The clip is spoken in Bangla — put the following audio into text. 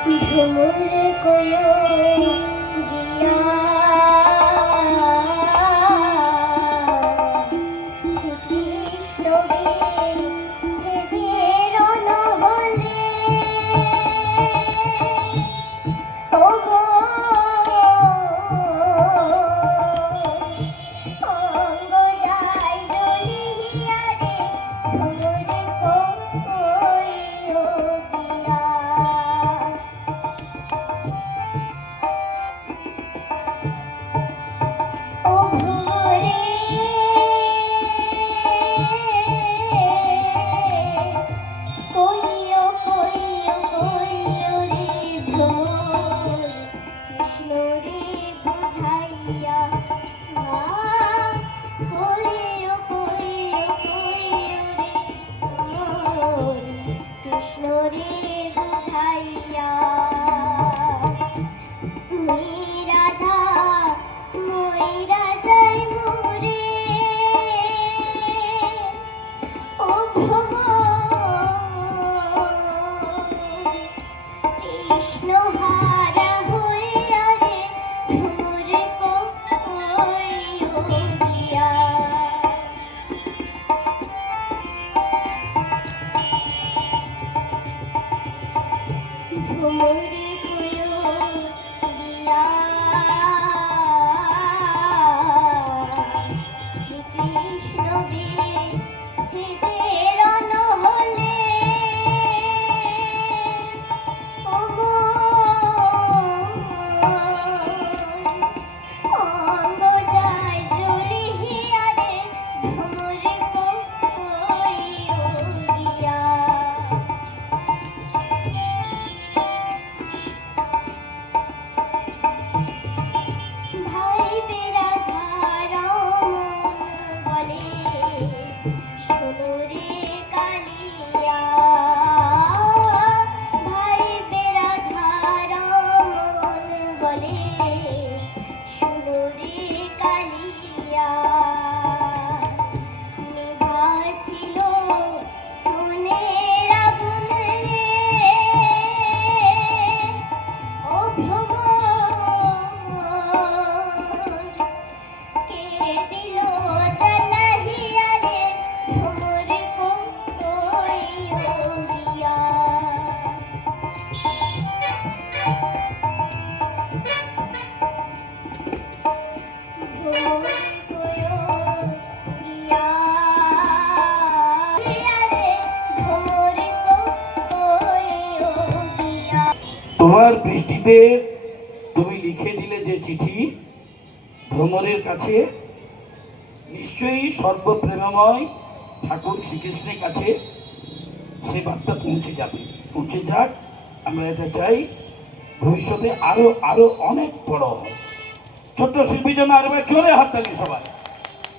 झुमुर कोयो गिया श्री कृष्ण বিচ্ছেদের নহলে ও গো অঙ্গ যায় জ্বলিয়া রে ঝুমুর কোয়ো গিয়া ও ভ্রমরে কইও কইও কইও রে ভ্রমর কৃষ্ণ রে বুঝাইয়া কইও কইও কইও রে ভ্রমর কৃষ্ণ রে বুঝাইয়া রাধা ময়রা যায় মোরে ও কৃষ্ণ হারা হইয়া রে ঝুমুর কোয়ো গিয়া ঝুমুর কোয়ো গিয়া শ্রীকৃষ্ণ বিচ্ছেদের নহলে ও গো অঙ্গ যায় জ্বলিয়া রে ঝুমুর কোয়ো গিয়া ভাই বেরাধা রমন বলে শোনো রে কালিয়া ভাই বেরাধা রমন বলে শোনো রে কালিয়া নিভাছিল মনের আগুন রে ও কে দিল জ্বালাইয়া রে ঝুমুর কোয়ো গিয়া ঝুমুর কোয়ো গিয়া রে ঝুমুর কোয়ো গিয়া তোমার বৃষ্টিতে তুমি লিখে দিলে যে চিঠি ভ্রমরের কাছে নিশ্চয়ই সর্বপ্রেমময় ঠাকুর শ্রীকৃষ্ণের কাছে সে বার্তা পৌঁছে যাবে, পৌঁছে যাক। আমরা এটা চাই ভবিষ্যতে আরো আরো অনেক বড় হয়। ছোট্ট শিল্পীর জন্য আরো জোরে হাততালি সবাই।